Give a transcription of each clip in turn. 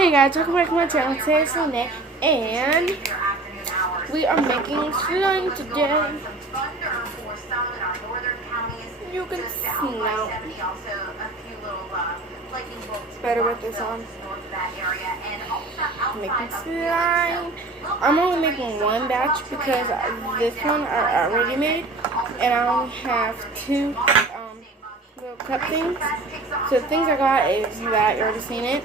Hey guys, welcome back to my channel. Today is Sunday, and we are making slime today. You can see now. It's better with this on. Making slime. I'm only making one batch because this one I already made, and I only have two little cup things. So the things I got is that you already seen it.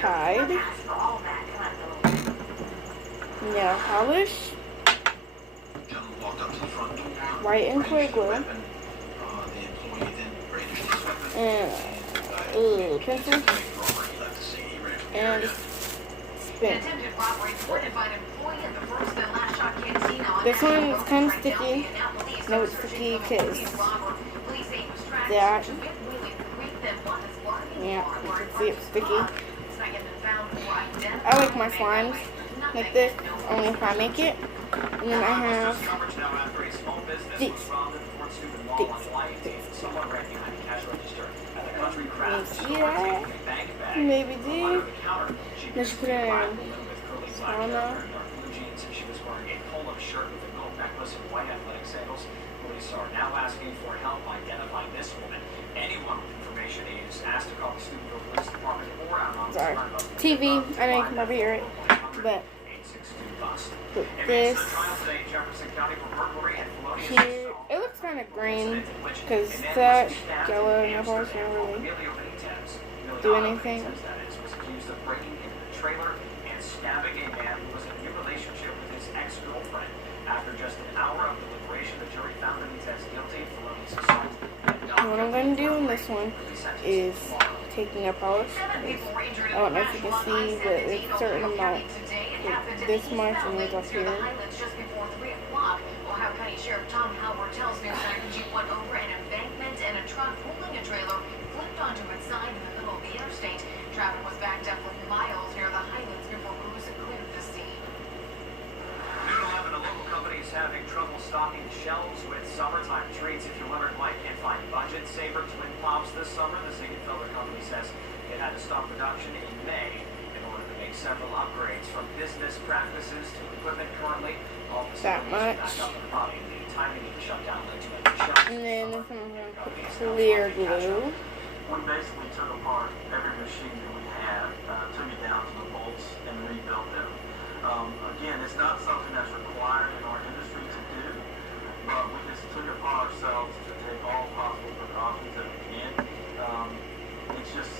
Tide, nail polish, white and clear glue, and pencil, and spin. This one is kind of sticky. No, it's sticky because that. Yeah, you can see it's sticky. I like my slimes like this, only if I make it. And then I have these. Can you see that? Maybe these. Let's put it in sauna. Police are now asking for help identifying this woman. Anyone with information is asked to call the Steubenville Police Department or out on Sorry. TV, I know you can never hear it, but put this here. It looks kind of green because that yellow nail polish didn't really do anything. After just an hour of deliberation, the jury found Benitez guilty of felonious assault. What I'm going to do in this one is taking a polish. I don't know if you can see, but it's a certain amount. Like this much and it's up here. Ohio County Sheriff Tom Halbert tells News 9 Jeep went over an embankment and a truck pulling a trailer flipped onto its side in the middle of the interstate. Traffic was backed up for miles near the Highlands before crews cleared the scene. Having trouble stocking shelves with summertime treats. If you're wondering why it can't find budget saver twin pops this summer, the Ziegfeld company says it had to stop production in May in order to make several upgrades from business practices to equipment currently. All That much. The timing of the shutdown led to a And then I'm going to put clear glue. We basically took apart every machine that we had, took it down to the bolts, and rebuilt them. Again, it's not something that's required in our industry to do, but we just took it upon ourselves to take all possible precautions that we can. It's just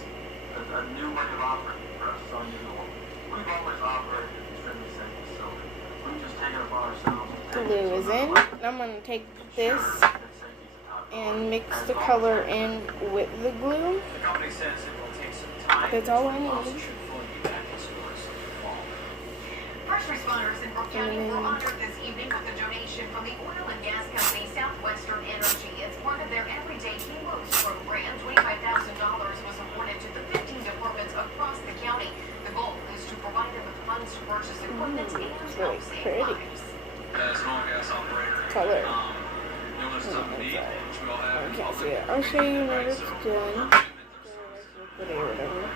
a new way of operating for us. So, we've always operated an extremely safe facility. We've just taken it upon ourselves. Glue is in. I'm going to take this and mix the color in with the glue. The company says it will take some time. That's all I need. First responders in Brooke County were honored this evening with a donation from the oil and gas company Southwestern Energy. It's part of their Everyday Heroes program. $25,000 was awarded to the 15 departments across the county. The goal is to provide them with funds to purchase equipment and help save lives. As an oil and gas operator, Color. you'll notice something neat, which we all have. I can't see it. I'll show you when it's done. Pretty or whatever.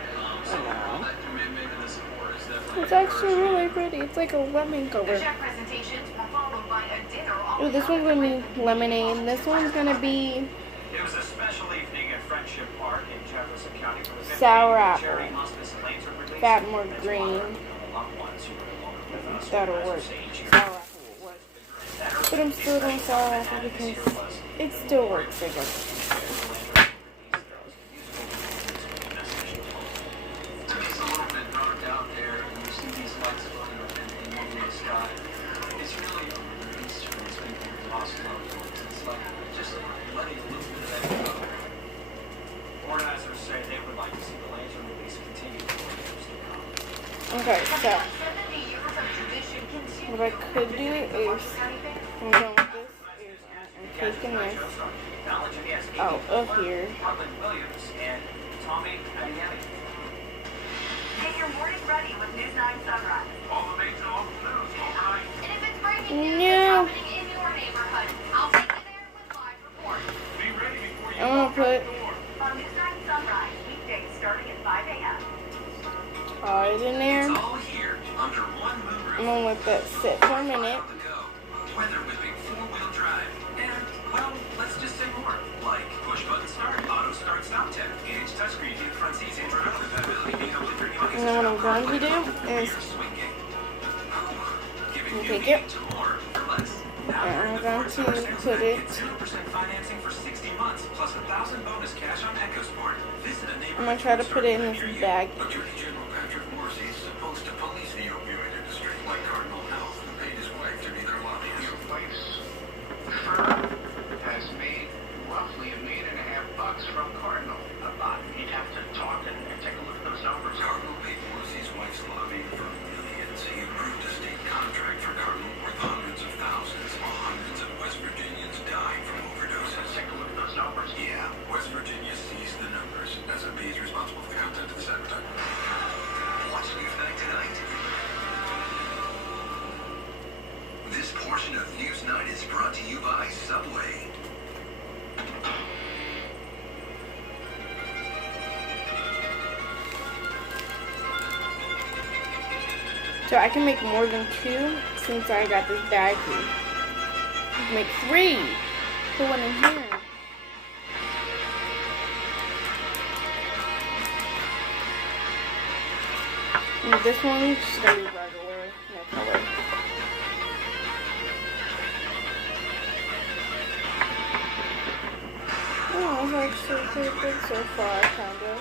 So all that commitment and the support is definitely It's actually really pretty. It's like a lemon color. Chef presentations were followed by a dinner. Ooh, this one's going to be lemonade. And this one's going to be It was a special evening at Friendship Park in Jefferson County for the sour 15th apple. Cherry Hospice Lantern release. That more That's green. why the loved ones who were no longer with us That'll will work. say each year. Sour apple will work. But I'm still doing sour apple because it still works, I guess. It's a little bit dark out there, and you see these lights floating up in the sky. It's really a release for these people who lost loved ones. It's like just letting a little bit of that go. Organizers say they would like to see the lantern release continue for years to come. Okay, so what I could do is, I'm done with this, is I'm taking this out of here. Harlan Williams and Tommy Adiani. Get your morning ready with News 9 Sunrise. All the major local news overnight. And if it's breaking news No. that's happening in your neighborhood, I'll take you there with live reports. Be ready before you I'm gonna walk out put the door. On News 9 Sunrise, weekdays Tide in there. It's all here under one moonroof. I'm gonna let that sit for a minute. On the go. Weather whipping 4-wheel drive. And, well, let's just say more. Like push button start, auto start stop tech, 8-inch touchscreen, heated front seats, Android Auto compatibility, being up to 30 miles. And then what I'm going to do is take it. And I'm going to put it. 0% financing for 60 months plus 1,000 bonus cash on EcoSport. Visit a neighbor. I'm gonna try to put it in this bag. Attorney General Patrick Morrissey is supposed to police the opioid industry, like Cardinal Health, who paid his wife to be their lobbyist. Your place, firm, has made roughly $1.5 million from Cardinal. You'd have to talk and take a look at those numbers. Cardinal paid Morrissey's wife's lobbying firm millions. He approved a state contract for Cardinal worth hundreds of thousands, while hundreds of West Virginians died from overdoses. Take a look at those numbers. Yeah, West Virginia sees the numbers. S&P is responsible for the content of this advertisement. Watch Newsnight tonight. This portion of Newsnight is brought to you by Subway. So I can make more than 2 since I got this bag here. I can make 3. Put one in here. And this one's just gonna be regular, no color. Oh, that's actually pretty good so far, kind of.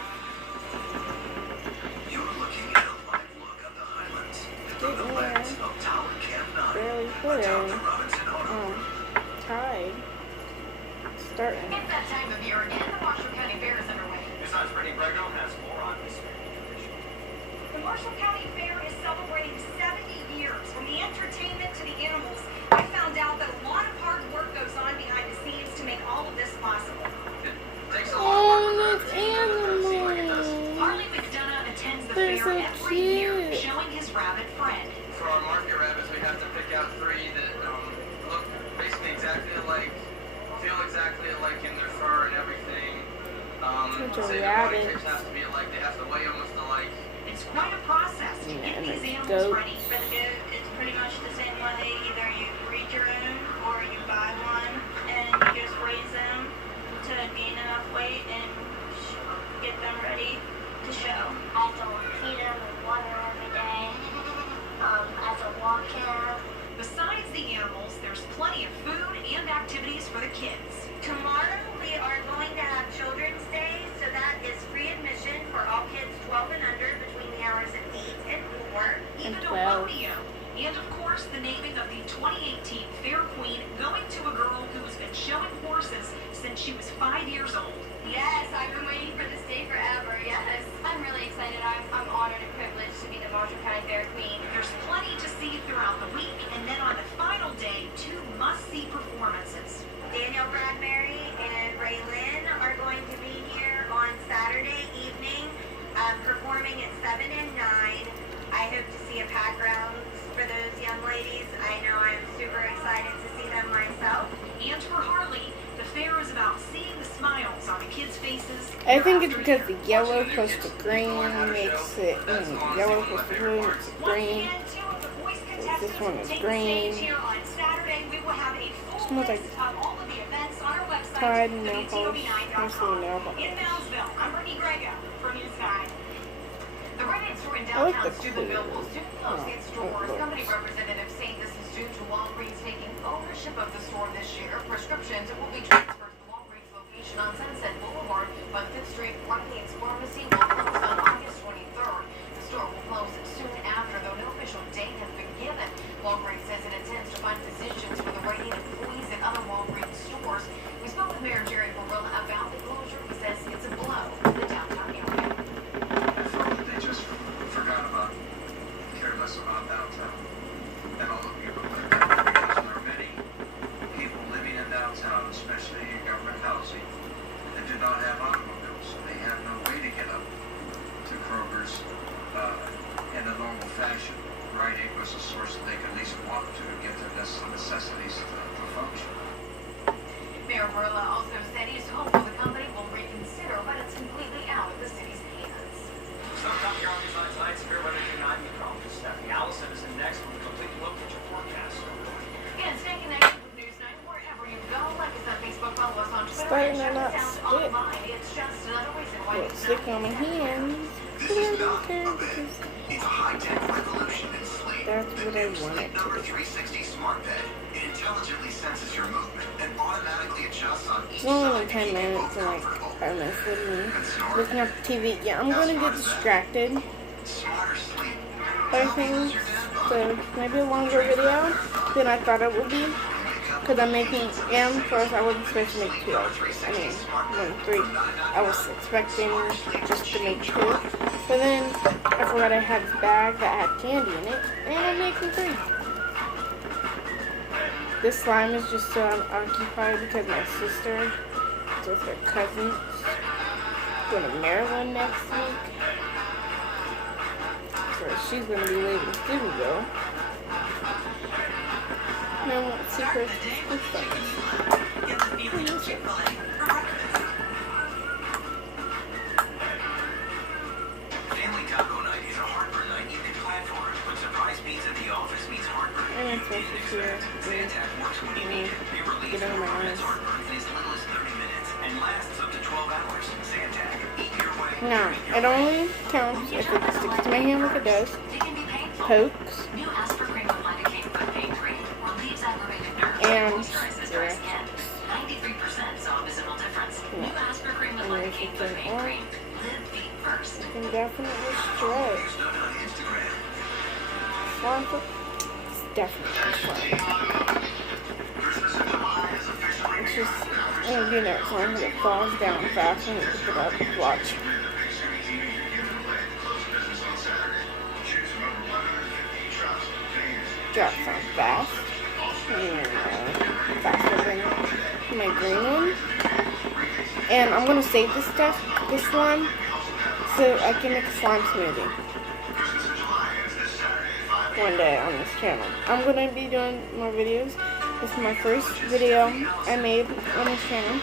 You're looking at a live look of the Highlands from the lands of Tower Camp 9. Barely put Atop the in. Robinson Auto. Tide. Starting. It's that time of year again. The Marshall County Fair is underway. Besides, Brittany Brego has more on this tradition. The Marshall County Fair is celebrating 70 years. From the entertainment to the animals, I found out that a lot of hard work goes on behind the scenes to make all of this possible. It takes a lot of Oh, work for those them to seem like it does. animals. Harley McDonough attends the They're fair so every year, cute. showing his rabbit friend. For our market rabbits, we have to pick out 3 that look basically exactly alike, feel exactly alike in their fur and everything. Such a Say the body rabbit. types have to be alike, they have to weigh almost alike. It's quite a process to Yeah, get and these it's animals goats. ready. For the goat, it's pretty much the same way. Either you breed your own or you buy one and you just raise them to gain enough weight and get them ready to show. I have to feed them with water every day, as a walk camp. Besides the animals, there's plenty of food and activities for the kids. Tomorrow we are going to have Children's Day, so that is free admission for all kids 12 and under between the hours of 8 and 4. Even a 12. rodeo. And of course, the naming of the 2018 Fair Queen going to a girl who's been showing horses since she was 5 years old. Yes, I've been waiting for this day forever, yes. I'm really excited. I'm honored and privileged to be the Marshall County Fair Queen. There's plenty to see throughout the week, and then on the final day, 2 must-see performances. Daniel Bradbury and Ray Lynn are going to be here on Saturday evening, performing at 7 and 9. I hope to see a packed grounds for those young ladies. I know I'm super excited to see them myself. And for Harley, the fair is about seeing the smiles on the kids' faces. I think it's year because after the year. yellow plus the green makes it yellow plus the blue makes it Once green. again, 2 of the voice This contestants one will is take green. the stage here on Saturday. We will have a full Smells like list of all of the events on our website, Tide and nail polish. WTOB9.com. Mostly nail polish. In Moundsville, I'm Brittany Grego for Newsnight. The Rite Aid store in I like downtown the Steubenville will clear. soon close its doors. Oh, Company representatives say this is due to Walgreens taking ownership of the store this year. Prescriptions will be transferred to the Walgreens location on Sunset Boulevard, but Fifth Street Rite Aid's pharmacy will close on August 23rd. The store will close soon after, though no official date has been given. Walgreens says it intends to find positions for the Rite Aid employees in other Walgreens stores. We spoke with Mayor Jerry Barilla about the closure. He says it's a blow to the downtown area. They just forgot about, cared less about downtown and all the people that are there. Because there are many people living in downtown, especially in government housing, that do not have automobiles. They have no way to get up to Kroger's in a normal fashion. Rite Aid was a source that they could at least walk to and get their necessities to function. Mayor Barilla also said he's hopeful the company will reconsider, but it's completely out of the city's hands. Some top here on Newsnight tonight's fair weather But stick on my hands. But I don't care because It's a high-tech revolution in sleep. that's what I The want it Sleep to Number be. 360 smart bed. It intelligently senses your movement and automatically adjusts on each It's only side been 10 to keep you minutes both and like comfortable. 5 minutes of me And snore? looking at the TV. Yeah, I'm gonna get distracted Smarter sleep. by things. So maybe a longer video than I thought it would be. Because I'm making, and first I wasn't supposed to make 2 hours. I mean, 3. I was expecting just to make 2. But then I forgot I had this bag that had candy in it. And I'm making 3. This slime is just so unoccupied because my sister is with her cousins going to Maryland next week. So she's going to be leaving Steubenville. And I won't see her with Family taco night is a heartburn night you can plan for. When surprise pizza at the office meets heartburn. And it's supposed to hear Zantac works when you need it. It relieves get over my eyes. heartburn in as little as 30 minutes and lasts up to 12 hours. Zantac, eat your way. Now, it only counts if it sticks to my hand like it does. They can be painful. Pokes. New Aspergrin with lidocaine foot pain cream relieves aggravated nerve And moisturizes dry skin. 93% saw a visible difference. New Aspergrin with And there's lidocaine the foot thing pain on. cream. Live feet first. You can definitely stretch. Not on Instagram. Slime foot. It's definitely slime. Christmas in July is officially It's just, when you do that slime, it falls down fast when you pick it up. Watch. Drops on fast. And faster than my green one. And I'm gonna save this stuff, this slime, so I can make a slime smoothie one day on this channel. I'm gonna be doing more videos. This is my first video I made on this channel,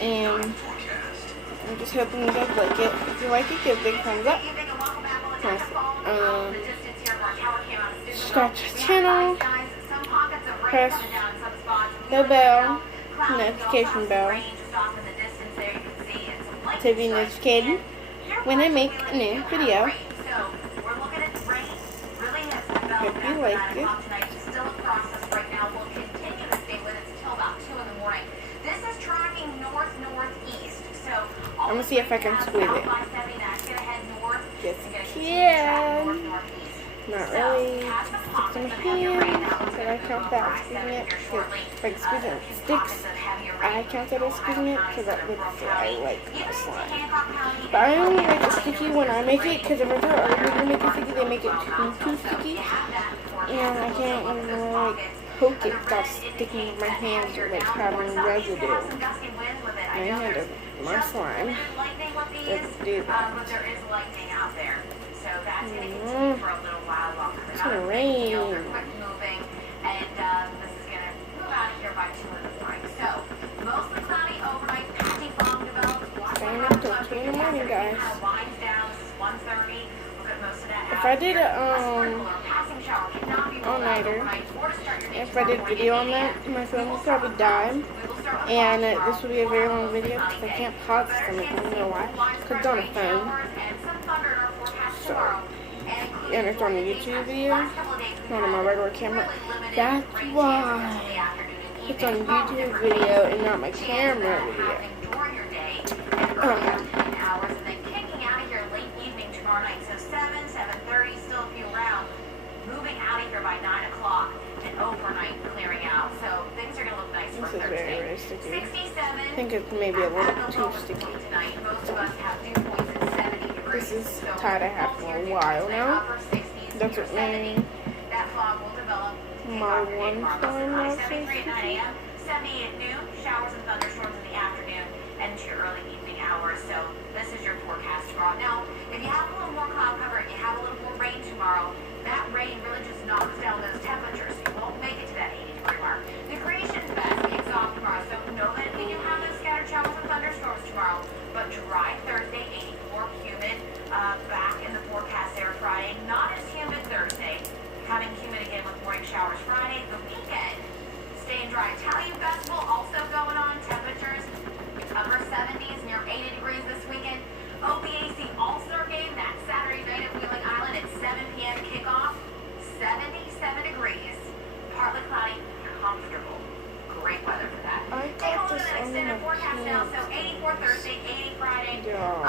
and I'm just hoping you guys like it. If you like it, give a big thumbs up. Subscribe to the channel, press the bell, notification bell, to be notified when I make a new video. Hope you like it. Still a process right now. We'll continue to stay with us until about 2 in the morning. This is tracking north-northeast. So I'm gonna see if I can squeeze it. Yes, Yes, I can. Not really. Sticks in my hand. So I count that as squeezing it. Because if I can squeeze it, it sticks. I count that as squeezing it because that would say I like my slime. But I only like it sticky when I make it because if I tell other people to make it sticky, they make it too sticky. And I can't even like poke it without sticking with my hands or like having residue. My hand of my slime doesn't do that. But there is lightning out there. So that's going to continue for a little while longer. It's gonna rain. They're quick moving, and this is going to move out of here by 2 in the morning. So mostly cloudy overnight, patchy fog develops. Staying up till 2 in the morning, guys. Kind of winds down. This is 1:30. Look at most of that. If I did a Passing shower cannot be ruled out all-nighter, overnight or to start your day if I did video on that, my phone would probably die. We will start with And tomorrow. this will be a very long video because I can't pause this on my phone. You know why? Because it's on a phone. So, and it's on a YouTube video, not on my regular camera. That's why it's on a YouTube video and not my camera video. Hours and then kicking out of here late evening tomorrow night. So 7:30, still a few around. Moving out of here by 9 o'clock and overnight clearing out. So things are going to look nice for This is Thursday. very, very sticky. 67. I think it's maybe a little too sticky. Tonight, most of us have dew points at 70 degrees. This is So tied I have for a while now. upper 60s, That's what 70. That fog will develop. my one time was 73 at 9 a.m., 70 at noon, showers and thunderstorms in the afternoon and into your early evening hours. So this is your forecast tomorrow. Now, if you have a little more cloud cover and you have a little more rain tomorrow, that rain really just knocks down those temperatures. You won't make it to that 80-degree mark. The creation fest kicks off tomorrow, so know that we do have those scattered showers and thunderstorms tomorrow, but dry Thursday, 84, humid, back in the forecast there Friday. Not as humid Thursday, coming humid again with morning showers Friday. The weekend, staying dry. Italian Festival also going on, temperatures upper 70s, near 80 degrees this weekend.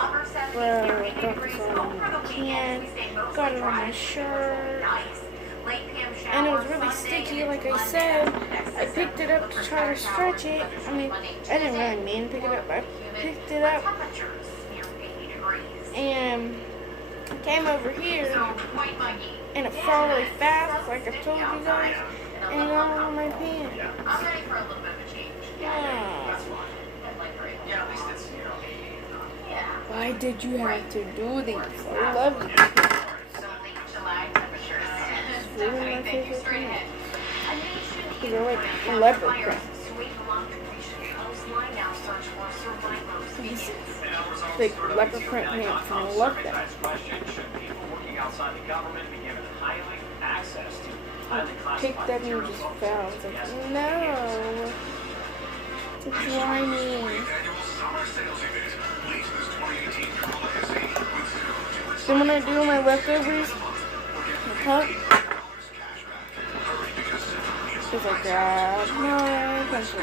Upper 70s Bro, near I 80 got degrees. this on Over the my weekend, can, we stay mostly got it on dry. my shirt, Nice. Late PM showers and it was really Sunday sticky, and like I Monday. said. Next I picked it up to try to stretch it. I mean, I didn't really mean to pick it up, but I picked it up Temperatures near 80 degrees. and came over here, So, white muggy. and it fell really fast, like I told you guys, and it got on my pants. I'm ready for a little bit of a change. Yeah. That's fine. I'd like for it. Yeah, at least it's, you know, Yeah. Why did you have to do these? I love you. So late July temperatures. Really my Definitely thank you. favorite Straight thing. ahead. A nation in They're like Korea leopard fires print. sweep along the Grecian coastline. Now search for survivors begins. Big leopard print pants, and I love that. Question: should people working outside the government be given highly access to highly Picked classified up and materials? just fell. I was like, no. It's why me. Annual summer sales event. Lease this 2018 Corolla SE with 0 to Then when I do my leftovers, the cup, because I grab my pencil.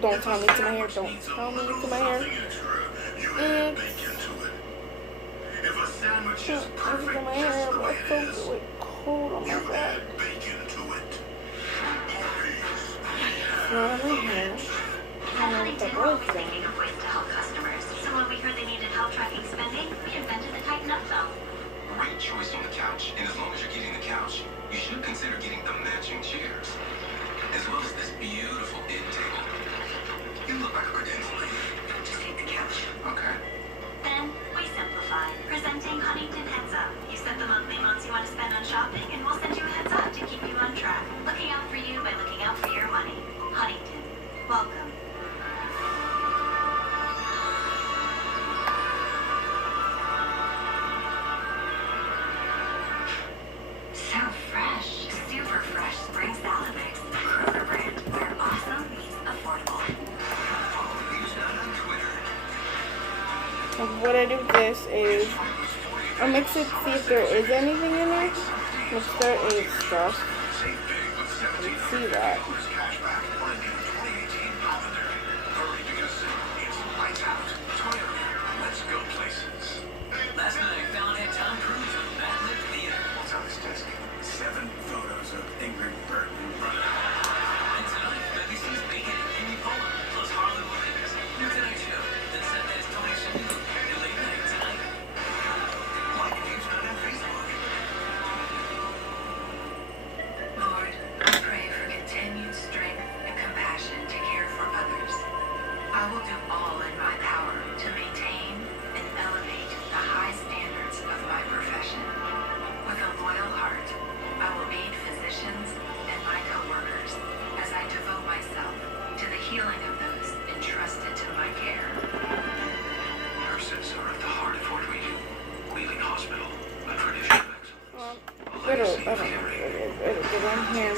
Don't tell me to my hair. Don't tell me to my hair. If a sandwich is Everything in my hair, but I feel really cold on my back. bacon to it. Not on my hair. I don't know what that was then. Thinking of ways to help customers. So when we heard they needed help tracking spending, we invented the Tighten Up Belt. Great choice on the couch, and as long as you're getting the couch, you should consider getting the matching chairs, as well as this beautiful end table. You look like a credential lady. Just take the couch. Okay. Then we simplify. Presenting Huntington Heads Up. You set the monthly amounts you want to spend on shopping, and we'll send you a heads up to keep you on track. Looking out for you by looking out for your money. Huntington. Welcome. So fresh. Super fresh spring salad mix. Kroger brand. Where awesome meets affordable. Follow News Nut on Twitter. And what I do with this is I mix it to see if there is anything in it. If there is stuff, Save big with you see that. cashback on a new 2018 Highlander. Hurry because it's lights out. Toyota. Let's go places. Last night, Fallon had Tom Cruise on Mad Lib Theater. What's on this desk? 7 photos of Ingrid Burton running. And tonight, BBC's Bacon and Amy Poehler, plus Harlan Williams. New Tonight Show. Then Sunday's Tony Shalhoub. Your late night tonight. Like News Nut on Facebook. Lord, I pray for continued strength and compassion to care for others. I will do all in my power to maintain and elevate the high standards of my profession. With a loyal heart, I will aid physicians and my coworkers as I devote myself to the healing of those entrusted to my care. Nurses are at the heart of what we do. Wheeling Hospital, a tradition of excellence. A legacy of caring. It'll get on him.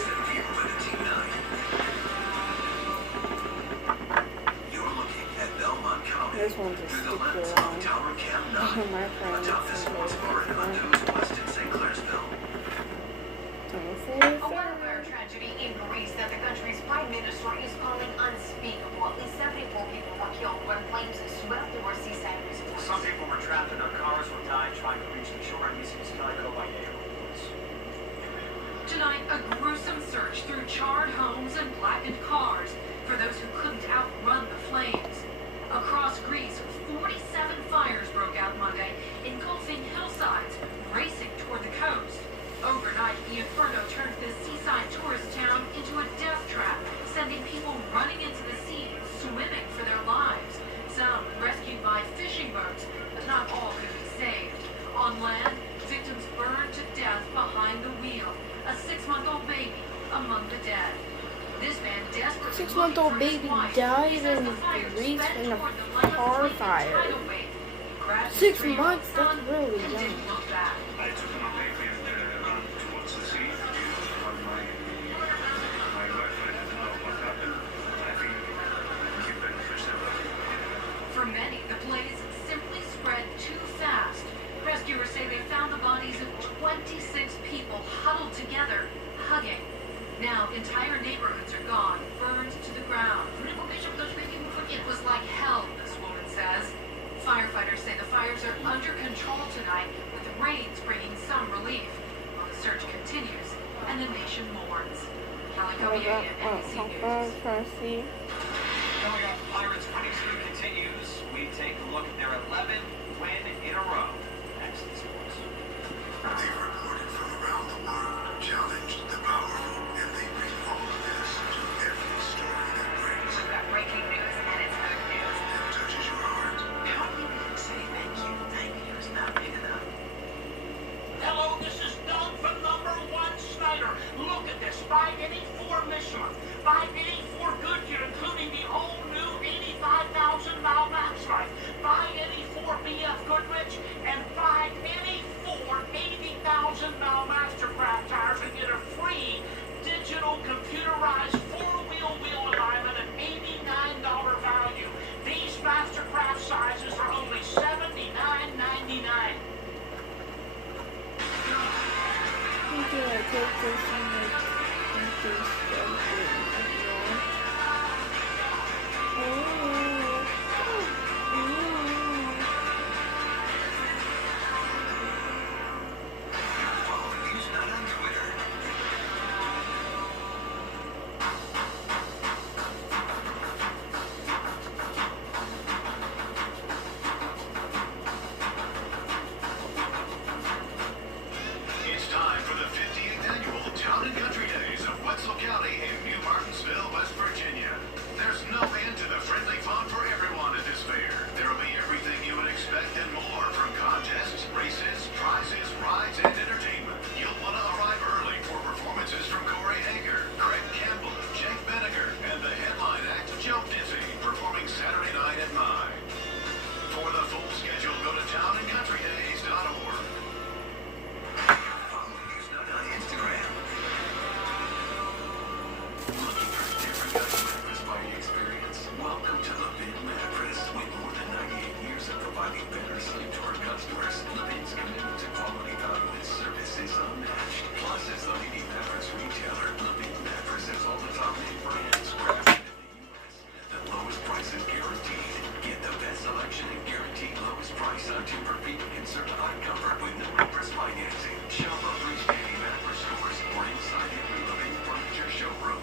You're looking at Belmont County This one's a through the sticker lens on. of Tower Cam 9. My friend Atop this sports bar in the news west in St. Clairsville. A wildfire tragedy in Greece that the country's prime minister is calling unspeakable. At least 74 people were killed when flames swept over seaside resorts. Some people were trapped in their cars or died trying to reach the shore. NBC's Kelly Kobayashi reports. Tonight, a gruesome search through charred homes and blackened cars for those who couldn't outrun the flames. Across Greece, 47 fires broke out Monday, engulfing hillsides, racing toward the coast. Overnight, the inferno turned this seaside tourist town into a death trap, sending people running into the sea, swimming for their lives. Some rescued by fishing boats, but not all could be saved. On land, victims burned to death behind the wheel. A 6-month-old baby among the dead. This man desperately 6-month-old baby died in Greece in a car fire. 6 months? That's really young. I took an awakening around towards the sea. My wife didn't know what happened. I think he beneficial. For many, the blaze simply spread too fast. Rescuers say they found the bodies of 26 people huddled together, hugging. Now, entire neighborhoods are gone, burned to the ground. It was like hell, this woman says. Firefighters say the under control tonight, with rains bringing some relief. While the search continues and the nation mourns. Kelly Cobiella, NBC News. Trying to see. Coming up, Pirates winning streak continues. We take a look at their 11th win in a row. Next in sports. They reported from around the world, challenged the powerful, and they bring all of this to every story that brings. We've got breaking news and it's good news. And touches your heart. How do you even say thank you? Thank you is not big enough. Hello, this is Doug from number 1 Snyder. Look at this. 584 Michelin, 584 Goodyear, including the all-new 85,000 mile Maxrite, 584 BF Goodrich, and 584 80,000 mile Mastercraft tires, and get a free digital computerized four-wheel alignment at $89 value. These Mastercraft sizes are only $79.99. Follow Newsnut on Twitter. It's time for the 58th annual Town and Country Days of Wetzel County in New Martinsville, West Virginia. There's no end to the friendly fun for everyone at this fair. There'll be everything you would expect and more, from contests, races, prizes, rides, and entertainment. You'll want to arrive early for performances from Corey Hager, Craig Campbell, Jake Benniger, and the headline act, Joe Dizzy, performing Saturday night at 9. For the full schedule, go to townandcountrydays.org. Follow Newsnut on Instagram. Looking for a different kind of mattress buying experience? Welcome to Levin Mattress. With more than 98 years of providing better sleep to our customers, Levin's commitment to quality, value, and service is unmatched. Plus, as the leading mattress retailer, Levin Mattress has all the top name brands crafted in the U.S. The lowest prices guaranteed. Get the best selection and guaranteed lowest price on Tempur-Pedic and certified comfort with no interest financing. Shop our freestanding mattress stores or inside every Levin Furniture showroom.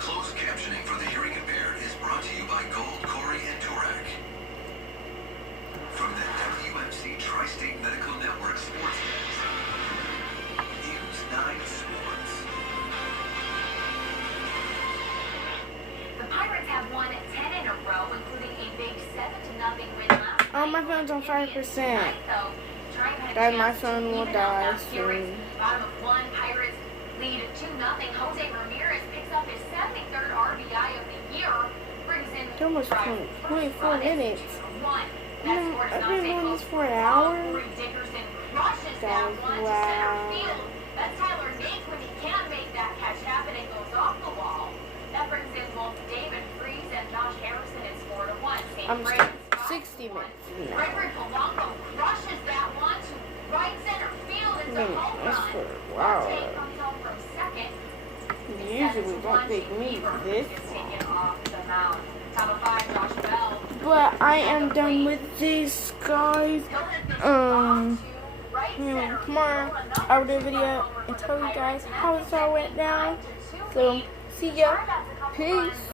Closed captioning for the hearing impaired is brought to you by Gold, Corey, and Turak. From the WMC Tri-State Medical Network Sports Desk, News 9 Sports. The Pirates have won 10 in a row, including a big 7-0 win last night. Oh, my phone's on 5%. Tonight, though, Giant had a Guys, my chance to phone will even out die Mount Fury. soon. Bottom of 1, Pirates lead 2-0. Jose Ramirez picks up his 73rd RBI of the year, brings in It's almost drive 24 minutes. 2-1. I've been doing this for an hour. Corey Dickerson crushes that Guys, one to wow. center field. That's Tyler Nate when he can't make that catch happen. It goes off the wall. That brings in both David Freese and Josh Harrison. It's 4-1. I'm St. still 60 minutes now. Gregory Polanco crushes that one to right center field. It's a home That's run. for a while. Jay comes home from second. Usually don't take me Bieber this is long. taken off the mound. Top of 5, Josh Bell. But I am done with this, guys. Tomorrow I will do a video and tell you guys how this all went down. So, see ya. Peace.